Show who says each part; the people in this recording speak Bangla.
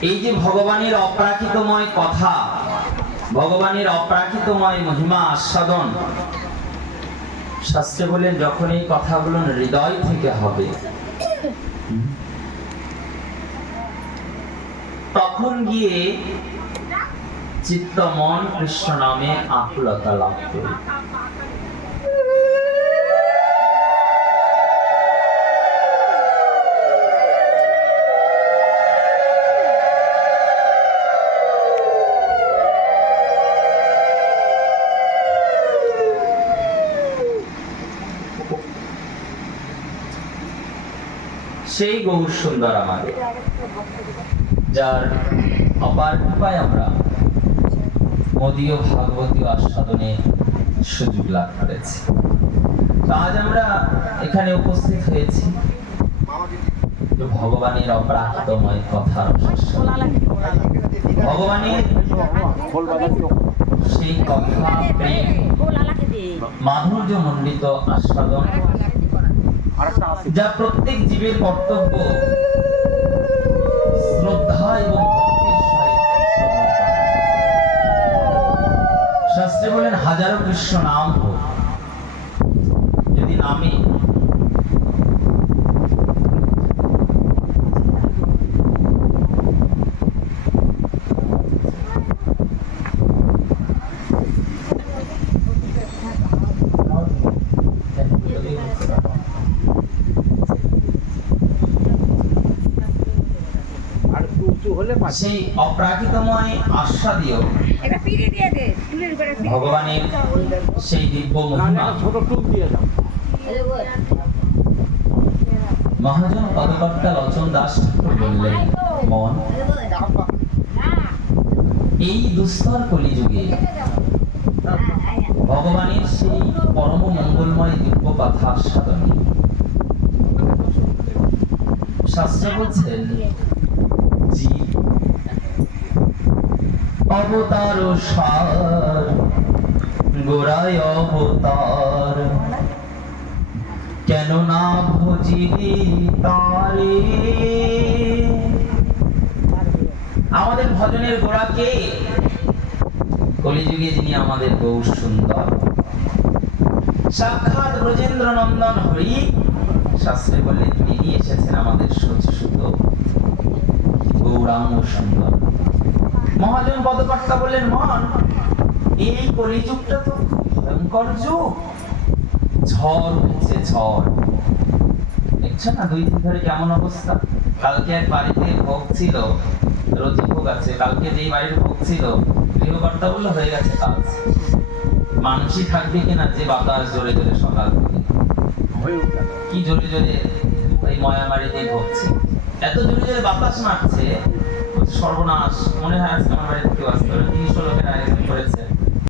Speaker 1: এই যে ভগবানের অপ্রাকৃতময় কথা, ভগবানের অপ্রাকৃতময় মহিমা, আস্বাদন, শাস্ত্রে বলেন যখন এই কথাগুলো হৃদয় থেকে হবে, তখন গিয়ে চিত্ত মন কৃষ্ণ নামে আকুলতা লাভ করবে। সেই গৌর সুন্দর আমাদের যার অপার কৃপায় আমরা মদীয় ভাগবতীয় আস্বাদনে সুযোগ লাভ করেছি। আজ আমরা এখানে উপস্থিত হয়েছি। ভগবানের অপরাধময় কথার ভগবানের সেই কথা প্রেম মাধুর্য মণ্ডিত আস্বাদন। যা প্রত্যেক জীবের কর্তব্য। শ্রদ্ধা এবং ভক্তির শাস্ত্রে বলেন হাজারো কৃষ্ণ নাম যদি নামে সেই অপ্রাকৃতময় আস্বাদীয়। ভগবানের সেই দিব্য মহিমা।
Speaker 2: ছোট টুক দিয়ে দাও।
Speaker 1: মহাজন পদকর্তা লচন দাস বললেন মন এই দুস্তর কলিযুগে ভগবানের সেই পরম মঙ্গলময় দিব্য কথা আস্বাদনে শাস্ত্র বলছেন জীব অবতার সার, গোড়ায় অবতার। কেন না তারে। আমাদের ভজনের গোড়া কে? কলিযুগে যিনি আমাদের গৌর সুন্দর। সাক্ষাৎ ব্রজেন্দ্র নন্দন হরি শাস্ত্রে বললেন, তিনি এসেছেন আমাদের সচিসুত। গৌরাঙ্গ সুন্দর। মহাজন পদকর্তা বললেন মন এই কলিযুগটা তো ভয়ঙ্কর যুগ। ঝড় উঠেছে ঝড়। দেখছ না দুই দিন ধরে কেমন অবস্থা? কালকে এক বাড়িতে ভোগ ছিল রোজি ভোগ আছে। কালকে যেই বাড়ির ভোগ ছিল গৃহকর্তা বলল হয়ে গেছে কাজ মানুষই থাকবে কিনা যে বাতাস জোরে জোরে সকাল থেকে কি জোরে জোরে ওই ময়ামারিতে ভোগছে এত দূরে জোরে বাতাস মারছে সর্বনাশ। মনে হয় আজকে আমার বাড়িতে কেউ আসতে পারে। তিনশো লোকের আয়োজন করেছে।